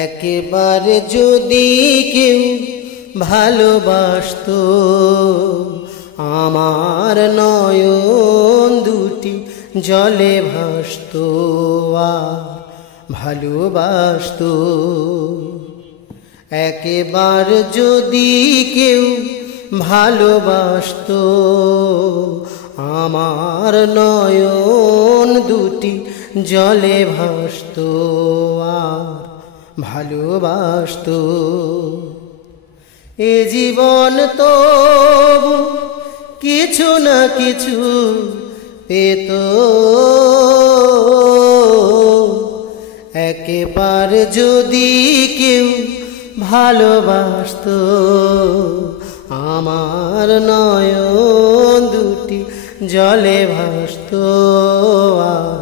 একেবারে যদি কেউ ভালোবাসতো আমার নয়ন দুটি জলে ভাসতো আর ভালোবাসতো। একবার যদি কেউ ভালোবাসতো আমার নয়ন দুটি জলে ভাসতো আর ভালোবাসতো। এ জীবন তবু কিছু না কিছু পেত, একবার যদি কেউ ভালোবাসতো আমার নয়ন দুটি জলে ভাসতো আর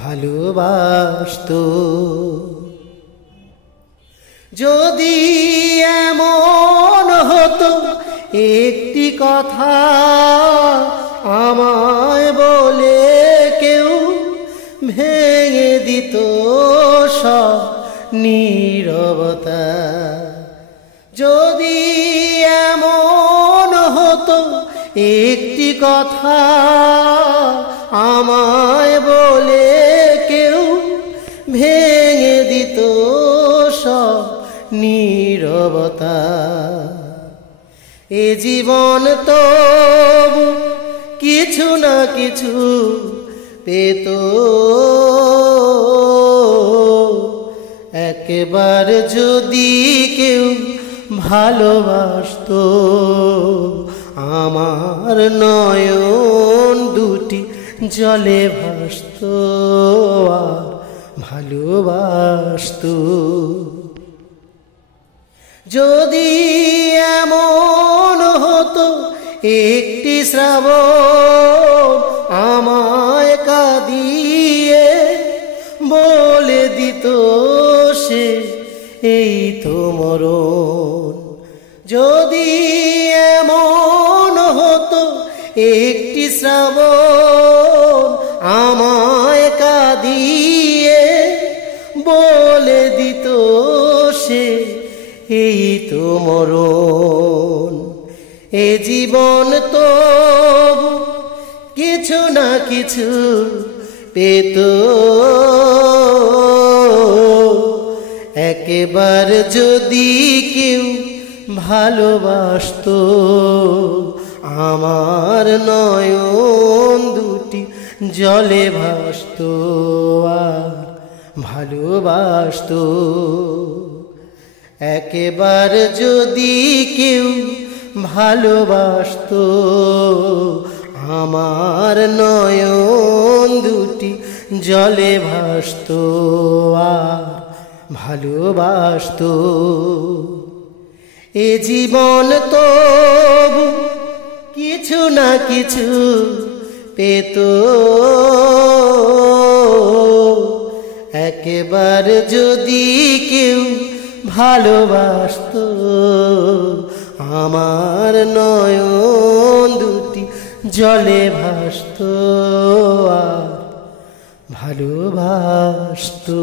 ভালোবাসতো। যদি এমন হতো একটি কথা আমায় বলে কেউ ভেঙে দিত সব নীরবতা, যদি এমন হতো একটি কথা আমায় বলে কেউ ভেঙে দিত সব নীরবতা, এ জীবন তবু কিছু না কিছু পেত। একবার যদি কেউ ভালোবাসতো আমার নয়ন দুটি জলে ভাসতো আর ভালোবাসতো। যদি এমন হতো একটি শ্রাবণ আমায় কাঁদিয়ে বলে দিত সে এই তো মরণ, যদি এমন হতো একটি শ্রাবণ আমায় কাঁদিয়ে বলে দিত সে এই তো মরণ, এ জীবন তবু কিছু না কিছু পেত। একবার যদি কেউ ভালোবাসতো আমার নয়ন দুটি জলে ভাসতো আর ভালোবাসতো। একবার যদি কেউ ভালোবাসতো আমার নয়ন দুটি জলে ভাসতো আর ভালোবাসতো। এ জীবন তবু কিছু না কিছু পেত। একবার যদি কেউ ভালোবাসতো আমার নয়ন দুটি জলে ভাসতো আর ভালোবাসতো।